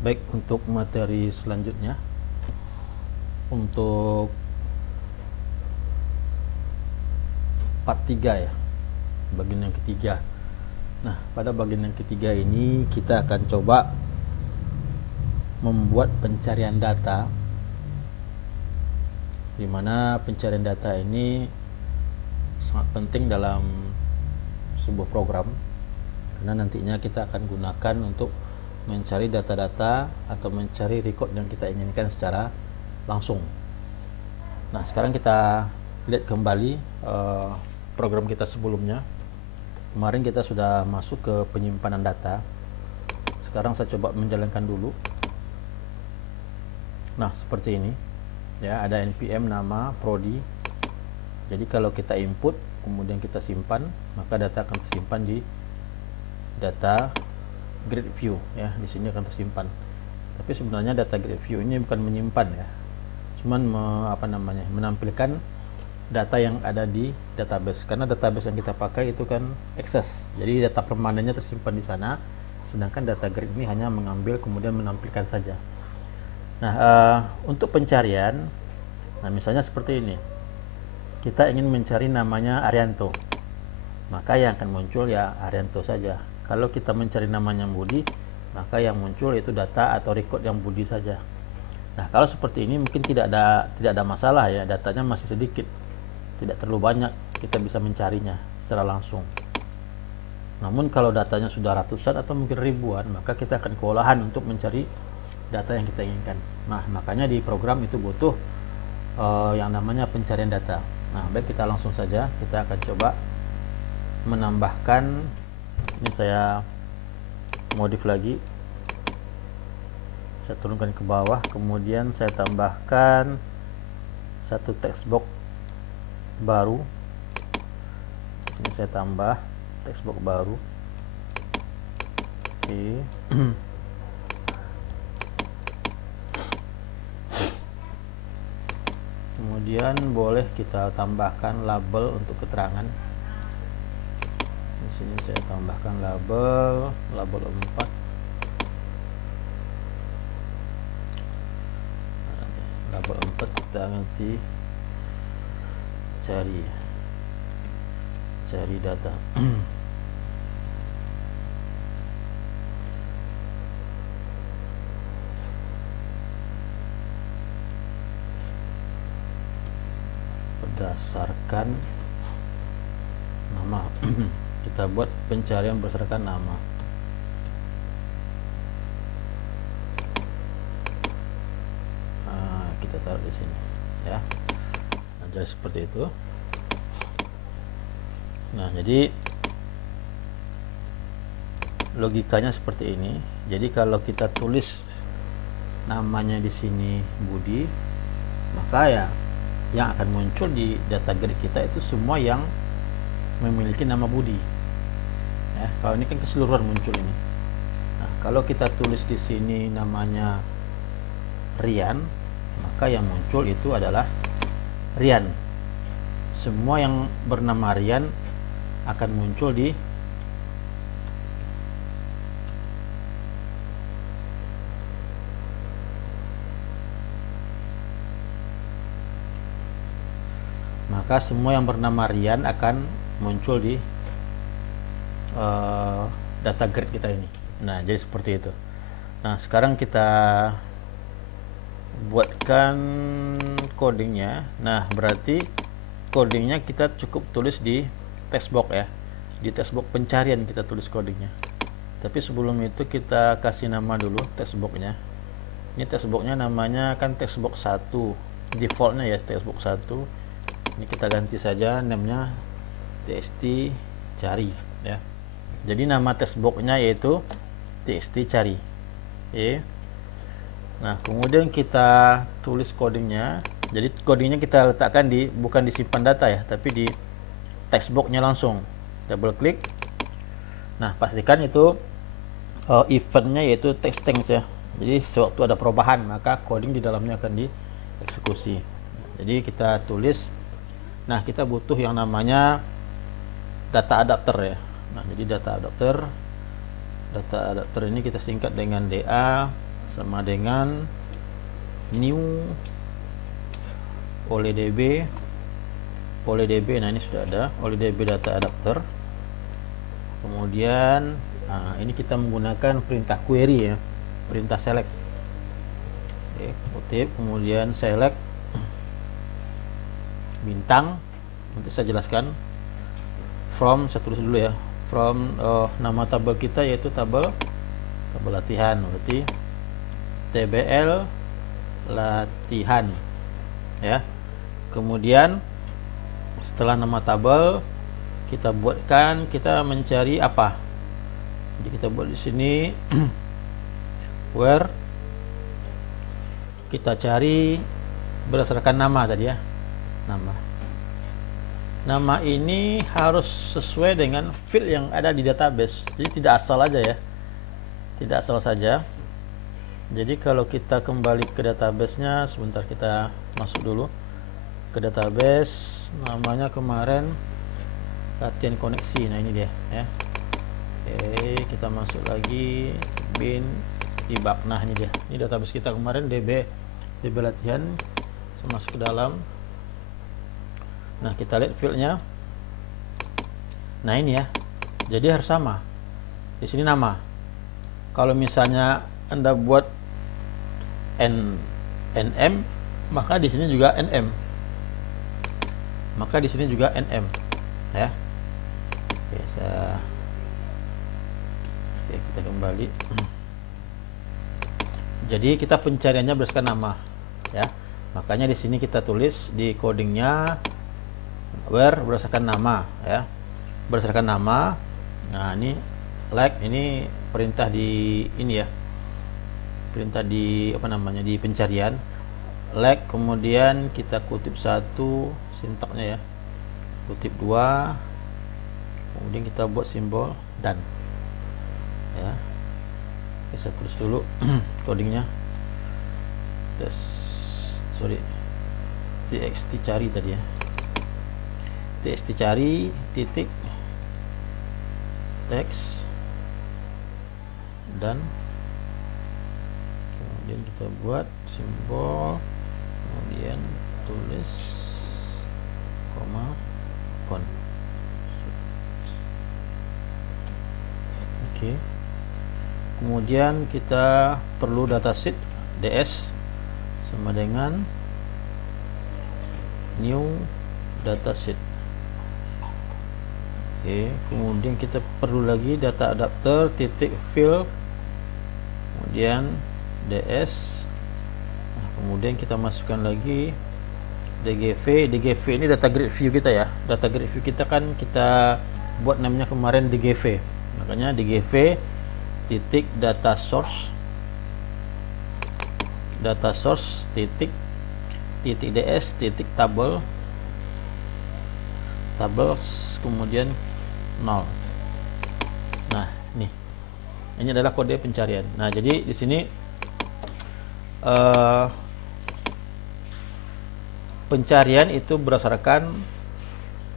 Baik, untuk materi selanjutnya, untuk part 3 ya, bagian yang ketiga. Nah, pada bagian yang ketiga ini kita akan coba membuat pencarian data, di mana pencarian data ini sangat penting dalam sebuah program, karena nantinya kita akan gunakan untuk mencari data-data atau mencari record yang kita inginkan secara langsung. Nah, sekarang kita lihat kembali program kita sebelumnya. Kemarin kita sudah masuk ke penyimpanan data. Sekarang saya coba menjalankan dulu. Nah, seperti ini ya, ada npm nama prodi. Jadi kalau kita input kemudian kita simpan, maka data akan tersimpan di data grid view ya, di sini akan tersimpan. Tapi sebenarnya data grid view ini bukan menyimpan ya, cuman menampilkan data yang ada di database, karena database yang kita pakai itu kan access, jadi data permanennya tersimpan di sana, sedangkan data grid ini hanya mengambil kemudian menampilkan saja. Nah, untuk pencarian, nah misalnya seperti ini, kita ingin mencari namanya Arianto, maka yang akan muncul ya Arianto saja. Kalau kita mencari namanya Budi, maka yang muncul itu data atau record yang Budi saja. Nah, kalau seperti ini mungkin tidak ada masalah ya, datanya masih sedikit, tidak terlalu banyak, kita bisa mencarinya secara langsung. Namun kalau datanya sudah ratusan atau mungkin ribuan, maka kita akan kewalahan untuk mencari data yang kita inginkan. Nah, makanya di program itu butuh yang namanya pencarian data. Nah, baik, kita langsung saja, kita akan coba menambahkan. Ini saya modif lagi, saya turunkan ke bawah, kemudian saya tambahkan satu text box baru. Ini saya tambah text box baru. Oke. Kemudian boleh kita tambahkan label untuk keterangan. Di sini saya tambahkan label 4. Label 4 kita nanti cari data. Berdasarkan nama. Kita buat pencarian berdasarkan nama. Nah, kita taruh di sini ya. Nah, jadi seperti itu. Nah, jadi logikanya seperti ini. Jadi kalau kita tulis namanya di sini Budi, maka ya yang akan muncul di data grid kita itu semua yang memiliki nama Budi ya. Kalau ini kan keseluruhan muncul ini. Nah, kalau kita tulis di sini namanya Rian, maka yang muncul itu adalah Rian. Semua yang bernama Rian akan muncul di semua yang bernama Rian akan muncul di data grid kita ini. Nah, jadi seperti itu. Nah, sekarang kita buatkan codingnya. Nah, berarti codingnya kita cukup tulis di text box ya, di text box pencarian kita tulis codingnya. Tapi sebelum itu kita kasih nama dulu text boxnya. Ini text boxnya namanya kan text box 1, defaultnya ya text box 1. Ini kita ganti saja namanya txt cari ya. Jadi nama text boxnya yaitu txt cari. Oke. Nah, kemudian kita tulis codingnya. Jadi codingnya kita letakkan bukan di simpan data ya, tapi di text boxnya langsung. Double klik. Nah, pastikan itu eventnya yaitu text change ya. Jadi sewaktu ada perubahan maka coding di dalamnya akan dieksekusi. Jadi kita tulis. Nah, kita butuh yang namanya data adapter ya. Nah, jadi data adapter ini kita singkat dengan DA sama dengan new OLEDB. Nah ini sudah ada OLEDB data adapter. Kemudian ini kita menggunakan perintah query ya, perintah select. Oke, kutip, kemudian select bintang. Nanti saya jelaskan. From, saya tulis dulu ya, from nama tabel kita yaitu tabel latihan, berarti TBL latihan ya. Kemudian setelah nama tabel kita buatkan, kita mencari apa. Jadi kita buat di sini where kita cari berdasarkan nama tadi ya. Nama ini harus sesuai dengan field yang ada di database. Jadi tidak asal aja ya. Tidak asal saja. Jadi kalau kita kembali ke database-nya, sebentar kita masuk dulu ke database. Namanya kemarin latihan koneksi. Nah ini dia ya. Oke, kita masuk lagi bin debug. Nah ini dia. Ini database kita kemarin DB latihan. Saya masuk ke dalam. Nah kita lihat fieldnya. Nah ini ya. Jadi harus sama. Di sini nama. Kalau misalnya Anda buat NM, maka di sini juga NM. Maka di sini juga NM, ya. Oke, kita kembali. Jadi kita pencariannya berdasarkan nama, ya. Makanya di sini kita tulis di codingnya where berdasarkan nama, ya. Berdasarkan nama. Nah ini like, ini perintah di ini ya. Perintah di apa namanya, di pencarian like, kemudian kita kutip 1 sintaknya ya, kutip 2, kemudian kita buat simbol dan ya. Oke, saya tulis dulu codingnya. txt cari tadi ya, txt cari titik teks dan kemudian kita buat simbol, kemudian tulis koma kon. Oke. Kemudian kita perlu dataset ds sama dengan new dataset. Oke, kemudian kita perlu lagi data adapter titik fill, kemudian ds. Nah, kemudian kita masukkan lagi dgv. dgv ini data grid view kita ya. Data grid view kita kan kita buat namanya kemarin dgv. Makanya dgv titik data source titik ds titik tabel kemudian 0. Nah, ini adalah kode pencarian. Nah, jadi di sini pencarian itu berdasarkan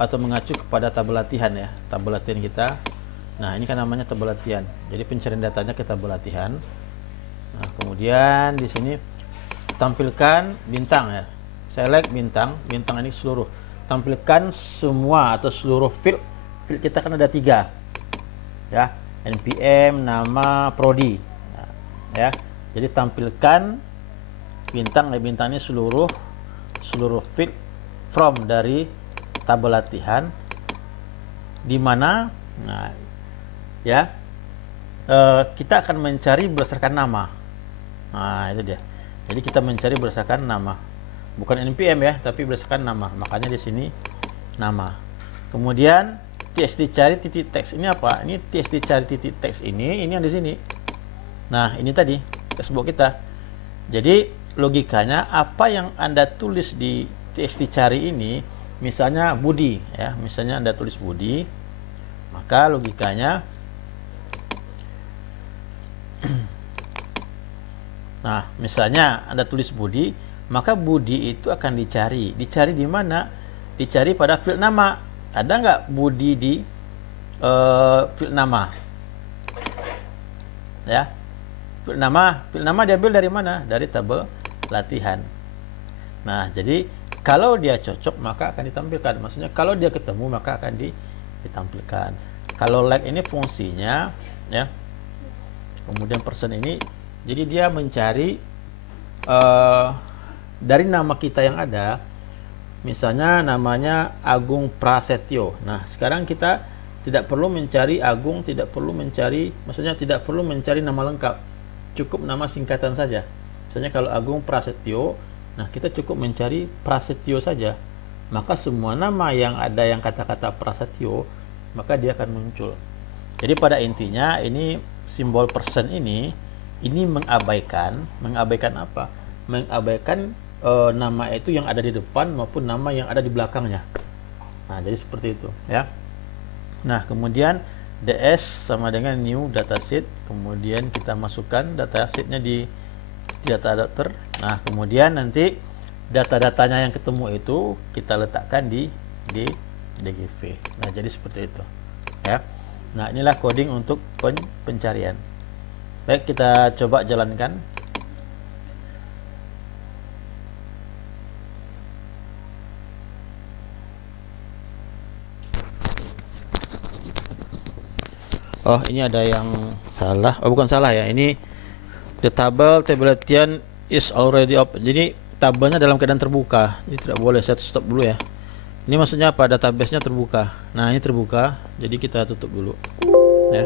atau mengacu kepada tabel latihan ya, tabel latihan kita. Nah, ini kan namanya tabel latihan. Jadi pencarian datanya ke tabel latihan. Nah, kemudian di sini tampilkan bintang ya. Select bintang. Bintang ini seluruh. Tampilkan semua atau seluruh field. Field kita kan ada 3 ya, npm, nama, prodi. Nah, ya, jadi tampilkan bintang. Bintang ini seluruh field from dari tabel latihan, di mana ya kita akan mencari berdasarkan nama. Nah itu dia. Jadi kita mencari berdasarkan nama, bukan npm ya, tapi berdasarkan nama. Makanya di sini nama. Kemudian txt cari titik teks ini apa? Ini txt cari titik teks ini yang di sini. Nah ini tadi textbook kita. Jadi logikanya apa yang Anda tulis di txt cari ini, misalnya Budi ya, misalnya Anda tulis Budi, maka logikanya nah misalnya Anda tulis Budi, maka Budi itu akan dicari di mana? Dicari pada field nama. Ada nggak Budi di field nama ya? Field nama diambil dari mana? Dari tabel latihan. Nah, jadi kalau dia cocok maka akan ditampilkan. Maksudnya kalau dia ketemu maka akan ditampilkan. Kalau like ini fungsinya ya. Kemudian person ini jadi dia mencari dari nama kita yang ada. Misalnya namanya Agung Prasetyo. Nah, sekarang kita tidak perlu mencari Agung, tidak perlu mencari, maksudnya tidak perlu mencari nama lengkap. Cukup nama singkatan saja. Misalnya kalau Agung Prasetyo, nah kita cukup mencari Prasetyo saja. Maka semua nama yang ada yang kata-kata Prasetyo, maka dia akan muncul. Jadi pada intinya ini simbol person ini mengabaikan apa? Mengabaikan nama itu yang ada di depan maupun nama yang ada di belakangnya. Nah, jadi seperti itu ya. Nah, kemudian DS sama dengan new dataset, kemudian kita masukkan datasetnya di data adapter. Nah, kemudian nanti data-datanya yang ketemu itu kita letakkan di DGV. Nah, jadi seperti itu ya. Nah, inilah coding untuk pencarian. Baik, kita coba jalankan. Oh, ini ada yang salah. Oh, bukan salah ya. Ini the tabel latihan is already open. Jadi tabelnya dalam keadaan terbuka. Ini tidak boleh. Saya stop dulu ya. Ini maksudnya apa? Database-nya terbuka. Nah, ini terbuka. Jadi kita tutup dulu. Ya.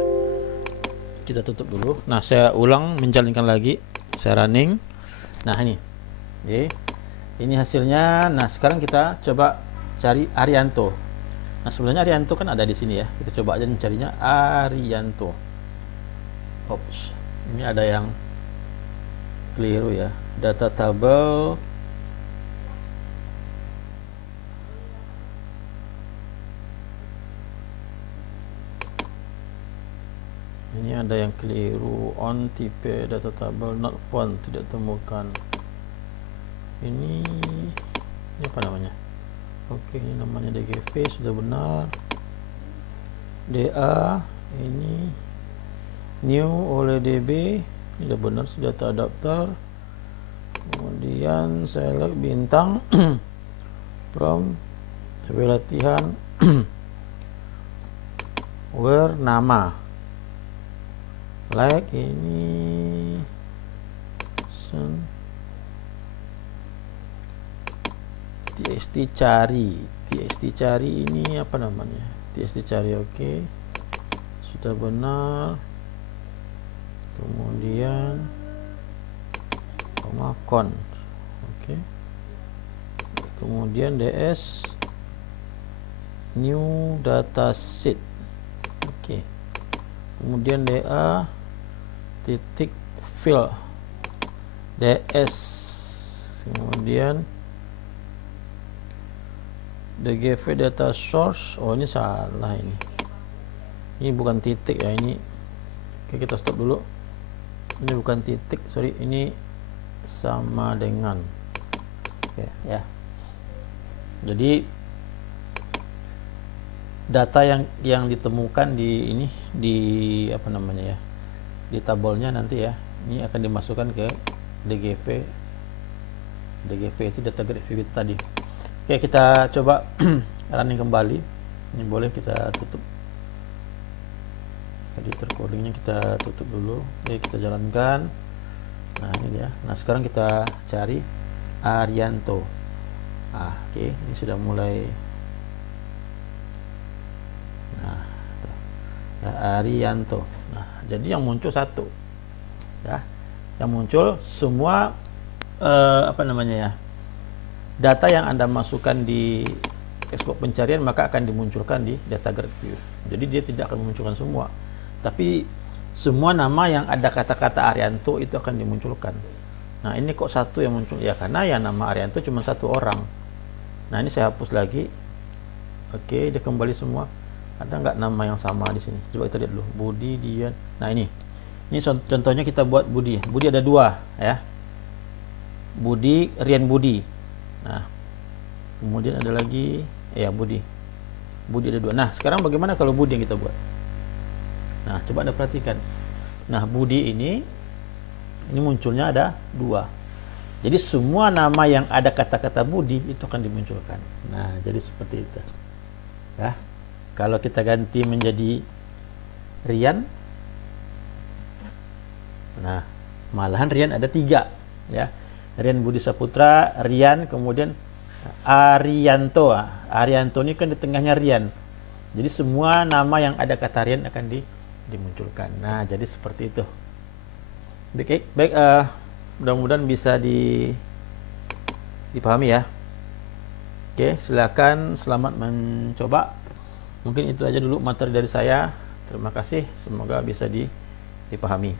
Kita tutup dulu. Nah, saya ulang menjalankan lagi. Saya running. Nah, ini. Oke. Ini hasilnya. Nah, sekarang kita coba cari Arianto. Nah, sebenarnya Arianto kan ada di sini ya. Kita coba aja mencarinya Arianto. Oops. Ini ada yang keliru ya. Data tabel. Ini ada yang keliru. On tipe data tabel not found, tidak temukan. Ini apa namanya? Oke, ini namanya DGV sudah benar. DA ini new oleh DB ini sudah benar, sudah terdaftar. Kemudian select bintang from tabel latihan where nama like ini txt cari ini apa namanya, txt cari. Oke, sudah benar. Kemudian con. Oke, kemudian ds new dataset. Oke, kemudian da titik fill ds, kemudian DGV data source. Oh, ini salah ini bukan titik ya ini. Oke, kita stop dulu. Ini bukan titik, sorry, ini sama dengan. Oke ya. Jadi data yang ditemukan di ini, di apa namanya ya, di tabelnya nanti ya, ini akan dimasukkan ke DGV. DGV itu data grid view itu tadi. Oke, kita coba running kembali. Ini boleh kita tutup. Editor codingnya kita tutup dulu. Oke, kita jalankan. Nah, ini dia. Nah, sekarang kita cari Arianto. Oke, ini sudah mulai. Nah, ya, Arianto. Nah, jadi yang muncul satu. Ya. Yang muncul semua apa namanya ya? Data yang Anda masukkan di textbox pencarian maka akan dimunculkan di data grid view. Jadi dia tidak akan memunculkan semua, tapi semua nama yang ada kata-kata Arianto itu akan dimunculkan. Nah, ini kok satu yang muncul ya, karena yang nama Arianto cuma satu orang. Nah, ini saya hapus lagi. Oke, dia kembali semua. Ada nggak nama yang sama di sini? Coba kita lihat dulu. Budi, Dian. Nah, ini contohnya kita buat Budi. Budi ada dua ya. Budi, Rian Budi. Nah, kemudian ada lagi ya Budi ada dua. Nah, sekarang bagaimana kalau Budi yang kita buat? Nah, coba Anda perhatikan. Nah, Budi ini Ini munculnya ada 2. Jadi semua nama yang ada kata-kata Budi itu akan dimunculkan. Nah, jadi seperti itu. Ya. Kalau kita ganti menjadi Rian, nah, malahan Rian ada 3, ya. Rian Budi Saputra, Rian, kemudian Arianto. Arianto ini kan di tengahnya Rian. Jadi semua nama yang ada kata Rian akan dimunculkan. Nah, jadi seperti itu. Baik, mudah-mudahan bisa dipahami ya. Oke, silakan, selamat mencoba. Mungkin itu aja dulu materi dari saya. Terima kasih, semoga bisa dipahami.